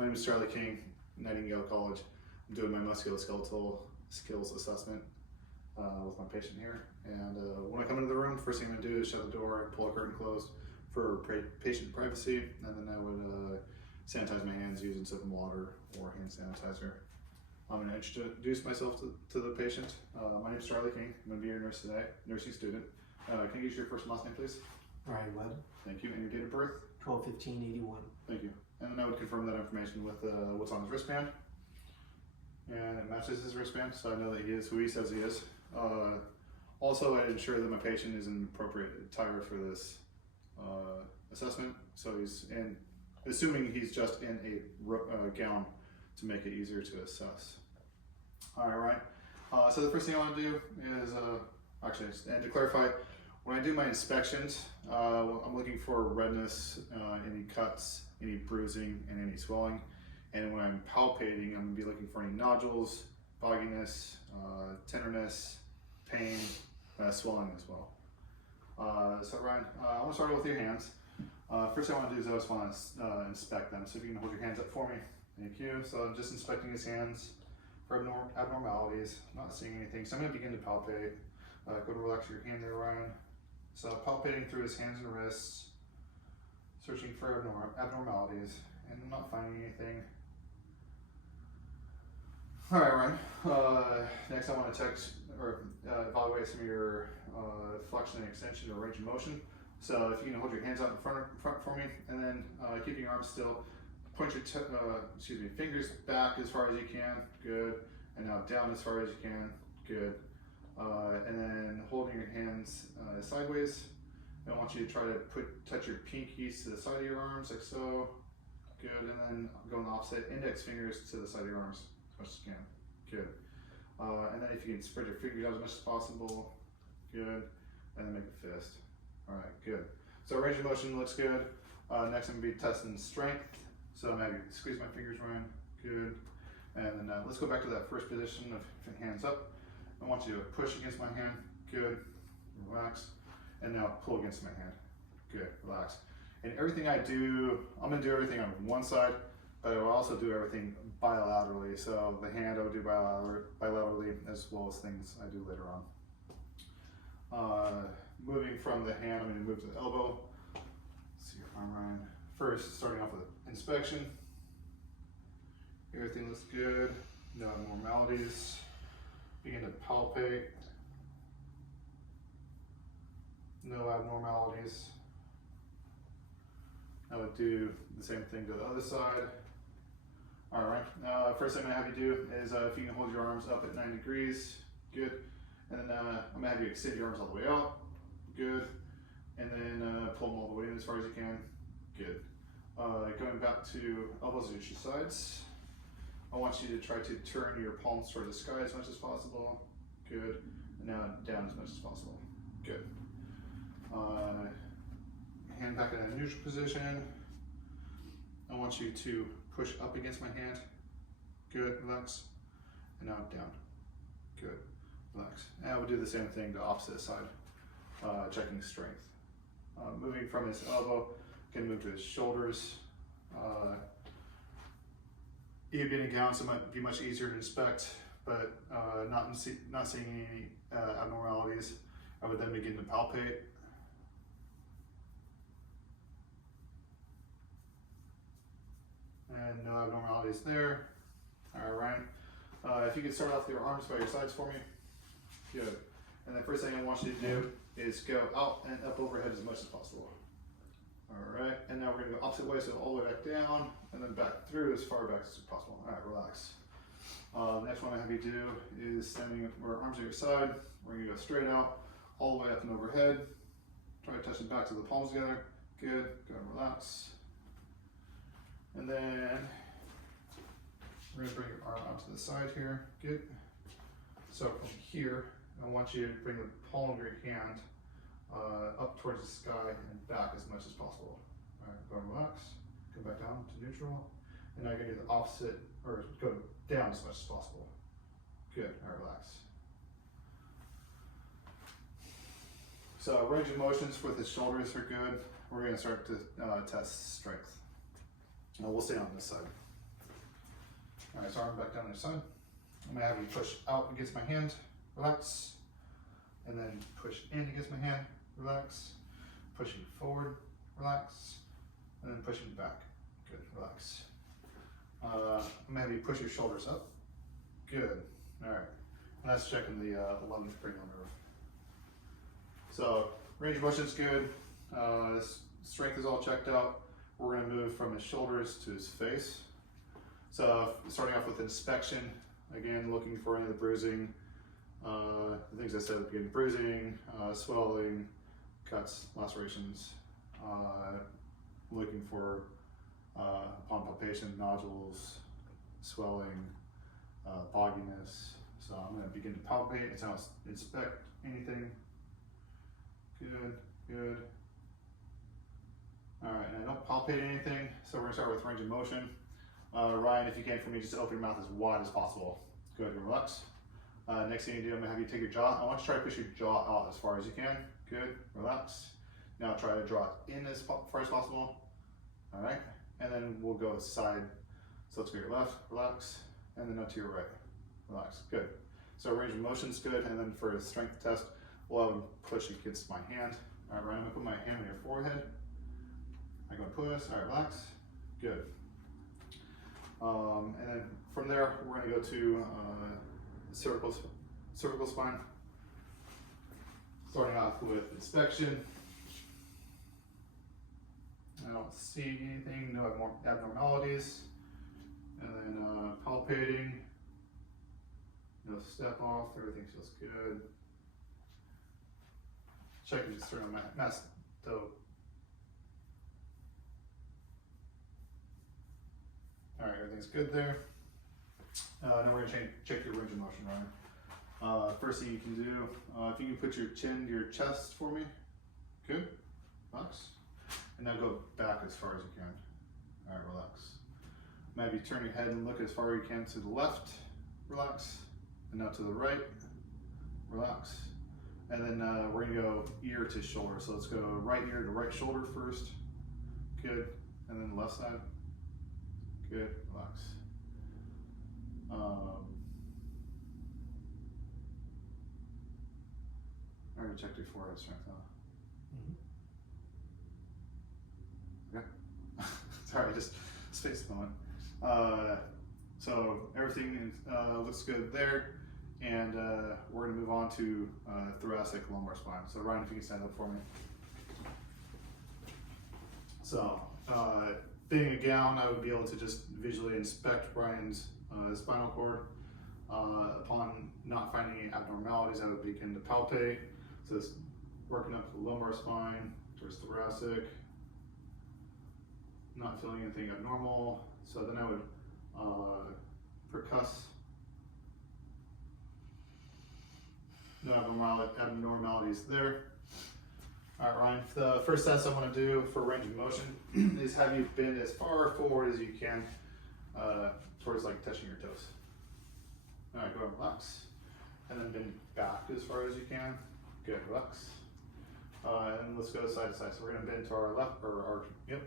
My name is Charlie King, Nightingale College. I'm doing my musculoskeletal skills assessment with my patient here. And when I come into the room, first thing I'm going to do is shut the door and pull the curtain closed for patient privacy. And then I would sanitize my hands using soap and water or hand sanitizer. I'm going to introduce myself to the patient. My name is Charlie King. I'm going to be your nurse today, nursing student. Can you use your first and last name, please? Ryan Webb. Thank you. And your date of birth? 12/15/81. Thank you. And then I would confirm that information with what's on his wristband. And it matches his wristband, so I know that he is who he says he is. Also, I ensure that my patient is in appropriate attire for this assessment. So he's in, assuming he's just in a gown to make it easier to assess. All right. So the first thing I want to do is, and to clarify, when I do my inspections, I'm looking for redness, any cuts, any bruising, and any swelling. And when I'm palpating, I'm going to be looking for any nodules, bogginess, tenderness, pain, swelling as well. So Ryan, I want to start with your hands. First thing I want to do is I just want to inspect them. So if you can hold your hands up for me. Thank you. So I'm just inspecting his hands for abnormalities. I'm not seeing anything. So I'm going to begin to palpate. Go to relax your hand there, Ryan. So palpating through his hands and wrists, searching for abnormalities, and I'm not finding anything. All right, Ryan. Next, I want to evaluate some of your flexion and extension or range of motion. So if you can hold your hands out in front for me, and then keeping your arms still, point your fingers back as far as you can. Good. And now down as far as you can. Good. And then holding your hands sideways. I want you to try to touch your pinkies to the side of your arms, like so. Good. And then go on the opposite, index fingers to the side of your arms as much as you can. Good. And then if you can spread your fingers out as much as possible. Good. And then make a fist. All right, good. So range of motion looks good. Next I'm going to be testing strength. So I'm going to squeeze my fingers, Ryan. Good. And then let's go back to that first position of hands up. I want you to push against my hand. Good. Relax. And now pull against my hand. Good. Relax. And everything I do, I'm going to do everything on one side, but I will also do everything bilaterally. So the hand I would do bilaterally as well as things I do later on. Moving from the hand, I'm going to move to the elbow. Let's see your arm, Ryan. First, starting off with inspection. Everything looks good. No abnormalities. Begin to palpate. No abnormalities. I would do the same thing to the other side. All right. First thing I'm gonna have you do is if you can hold your arms up at 90 degrees. Good. And then I'm gonna have you extend your arms all the way out. Good. And then pull them all the way in as far as you can. Good. Going back to elbows at your sides. I want you to try to turn your palms toward the sky as much as possible. Good. And now down as much as possible. Good. Hand back in a neutral position. I want you to push up against my hand. Good. Relax. And now down. Good. Relax. And I would do the same thing to opposite side. Checking strength. Moving from his elbow, can move to his shoulders. He'd be in a gown, so it might be much easier to inspect, but not seeing any abnormalities. I would then begin to palpate. And no abnormalities there. All right, Ryan. If you could start off with your arms by your sides for me. Good. And the first thing I want you to do is go out and up overhead as much as possible. All right, and now we're gonna go opposite way, so all the way back down, and then back through as far back as possible. All right, relax. Next one I have you do is standing where arms are your side. We're gonna go straight out, all the way up and overhead. Try to touch it back to the palms together. Good, go and relax. And then we're gonna bring your arm out to the side here. Good. So from here, I want you to bring the palm of your hand up towards the sky and back as much as possible. All right, go and relax. Go back down to neutral. And now you're gonna do the opposite, or go down as much as possible. Good, all right, relax. So range of motions with his shoulders are good. We're gonna start to test strength. Now we'll stay on this side. Alright, so arm back down to the side. I'm gonna have you push out against my hand, relax. And then push in against my hand, relax. Pushing forward, relax. And then pushing back, good, relax. I'm gonna have you push your shoulders up, good, alright. And that's checking the lunge cranial nerve. So, range of motion's good, strength is all checked out. We're gonna move from his shoulders to his face. So, starting off with inspection, again, looking for any of the bruising, the things I said at the beginning, bruising, swelling, cuts, lacerations, looking for, upon palpation, nodules, swelling, bogginess. So I'm going to begin to palpate, it's not inspect anything. Good, good. All right, and I don't palpate anything, so we're going to start with range of motion. Ryan, if you can for me, just open your mouth as wide as possible. Good, relax. Next thing you do, I'm gonna have you take your jaw. I want you to try to push your jaw out as far as you can. Good, relax. Now try to draw it in as far as possible. All right, and then we'll go side. So let's go to your left, relax, and then up to your right, relax. Good. So range of motion's good, and then for a strength test, we'll have him push against my hand. All right, Ryan, I'm gonna put my hand on your forehead. I'm gonna push. All right, relax. Good. And then from there, we're gonna go to cervical spine. Starting off with inspection. I don't see anything, no abnormalities. And then palpating, no step off, everything feels good. Checking the sternum mass toe. All right, everything's good there. Then we're gonna check your range of motion, Ryan. First thing you can do, if you can put your chin to your chest for me. Good, relax. And now go back as far as you can. All right, relax. Maybe turn your head and look as far as you can to the left, relax. And now to the right, relax. And then we're gonna go ear to shoulder. So let's go right ear to right shoulder first. Good, and then left side. Good, relax. I already checked your forehead strength, huh? Okay. Sorry, just space a moment. So everything looks good there, and we're gonna move on to thoracic lumbar spine. So Ryan, if you can stand up for me. So, being a gown, I would be able to just visually inspect Ryan's spinal cord. Upon not finding any abnormalities, I would begin to palpate. So it's working up the lumbar spine towards thoracic. Not feeling anything abnormal. So then I would percuss. No abnormalities there. All right, Ryan, the first test I want to do for range of motion is have you bend as far forward as you can towards like touching your toes. All right, go ahead and relax. And then bend back as far as you can. Good, relax. And then let's go side to side. So we're gonna bend to our left,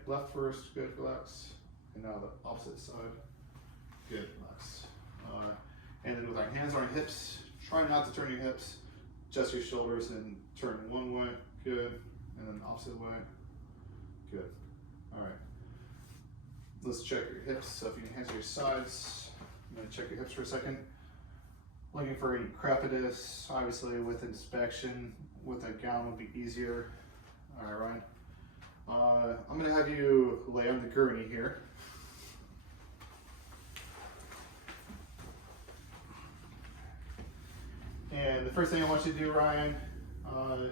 left first, good, relax. And now the opposite side, good, relax. And then with our hands on our hips, try not to turn your hips, just your shoulders and turn one way, good. And then opposite way, good. All right. Let's check your hips. So if you can hands to your sides, I'm gonna check your hips for a second. Looking for any crepitus, obviously with inspection, with a gown would be easier. All right, Ryan. I'm gonna have you lay on the gurney here. And the first thing I want you to do, Ryan,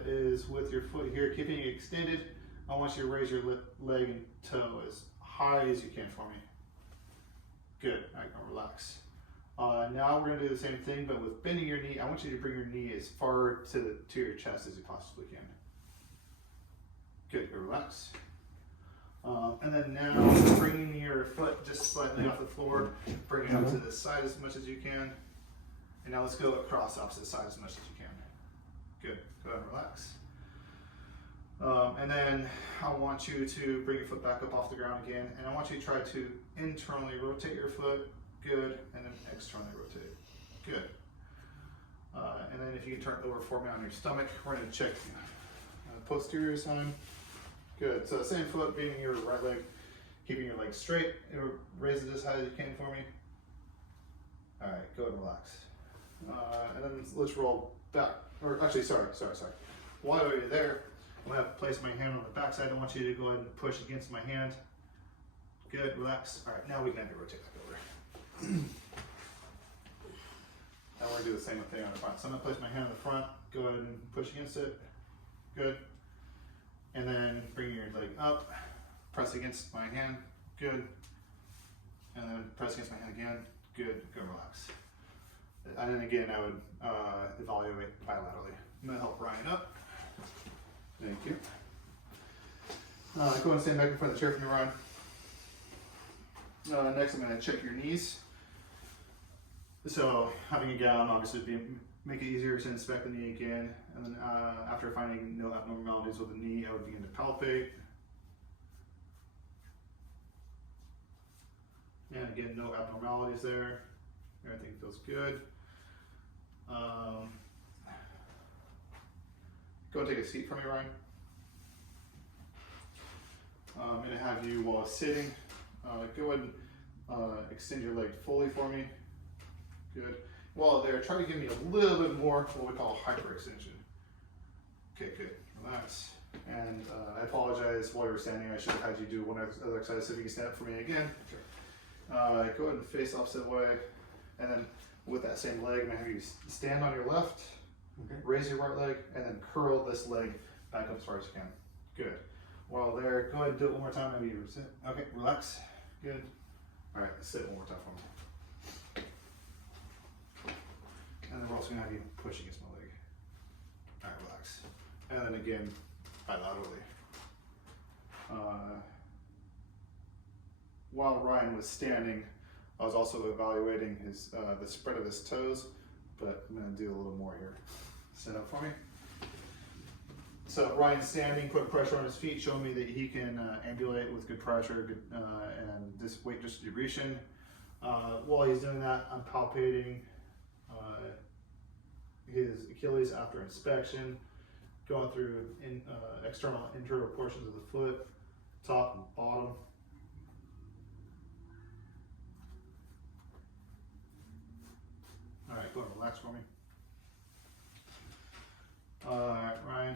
is with your foot here, keeping it extended, I want you to raise your leg and toe as high as you can for me. Good, all right, now relax. Now we're gonna do the same thing, but with bending your knee, I want you to bring your knee as far to your chest as you possibly can. Good, relax. And then now bringing your foot just slightly off the floor, bring it up to the side as much as you can. And now let's go across the opposite side as much as you can. Good, go ahead and relax. And then I want you to bring your foot back up off the ground again, and I want you to try to internally rotate your foot. good, and then externally rotate, good. And then if you can turn over for me on your stomach, we're gonna check posterior side, good. So same foot being your right leg, keeping your leg straight, raise it as high as you can for me. All right, go ahead and relax. And then let's roll back, or actually, sorry. While you're there, I'm gonna place my hand on the back side. I want you to go ahead and push against my hand. Good, relax. All right, now we can have you rotate back over. Now we're gonna do the same thing on the front. So I'm gonna place my hand on the front, go ahead and push against it. Good. And then bring your leg up, press against my hand. Good. And then press against my hand again. Good, go relax. And then again, I would evaluate bilaterally. I'm gonna help Ryan up. Thank you. Go ahead and stand back in front of the chair for me, Ryan. Next, I'm gonna check your knees. So having a gown obviously make it easier to inspect the knee again. And then after finding no abnormalities with the knee, I would begin to palpate. And again, no abnormalities there. Everything feels good. Go and take a seat for me, Ryan. I'm going to have you, while sitting, go ahead and extend your leg fully for me. Good. While there, try to give me a little bit more what we call hyperextension. Okay, good. Relax. And I apologize, while you were standing, I should have had you do one other exercise. So if you can stand up for me again. Sure. Go ahead and face opposite way. And then with that same leg, I'm going to have you stand on your left, okay, raise your right leg, and then curl this leg back up as far as you can. Good. While there, go ahead and do it one more time. Maybe you sit. Okay, relax. Good. All right, sit one more time for me. And then we're also going to have you push against my leg. All right, relax. And then again, bilaterally. While Ryan was standing, I was also evaluating his the spread of his toes, but I'm going to do a little more here. Stand up for me. So Ryan's standing, putting pressure on his feet, showing me that he can ambulate with good pressure and this weight distribution. While he's doing that, I'm palpating his Achilles after inspection, going through external, internal portions of the foot, top and bottom. All right, go ahead and relax for me. Alright, Ryan,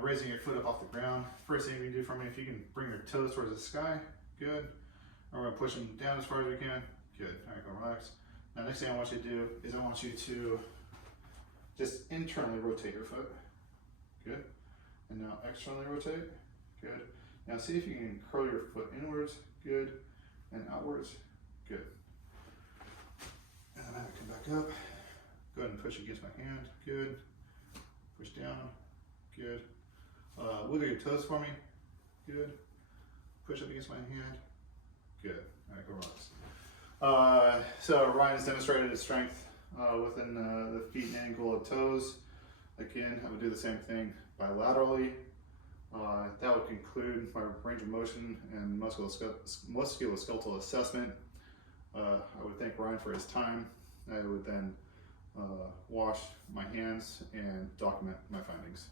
raising your foot up off the ground. First thing you can do for me, if you can bring your toes towards the sky, good. Or we're pushing down as far as we can, good. Alright, go relax. Now, next thing I want you to do is I want you to just internally rotate your foot, good. And now externally rotate, good. Now see if you can curl your foot inwards, good, and outwards, good. And then I have to come back up. Go ahead and push against my hand, good. Push down, good. Wiggle your toes for me, good. Push up against my hand, good. All right, go relax. So Ryan's demonstrated his strength within the feet and ankle of toes. Again, I would do the same thing bilaterally. That would conclude my range of motion and musculoskeletal assessment. I would thank Ryan for his time. I would then wash my hands and document my findings.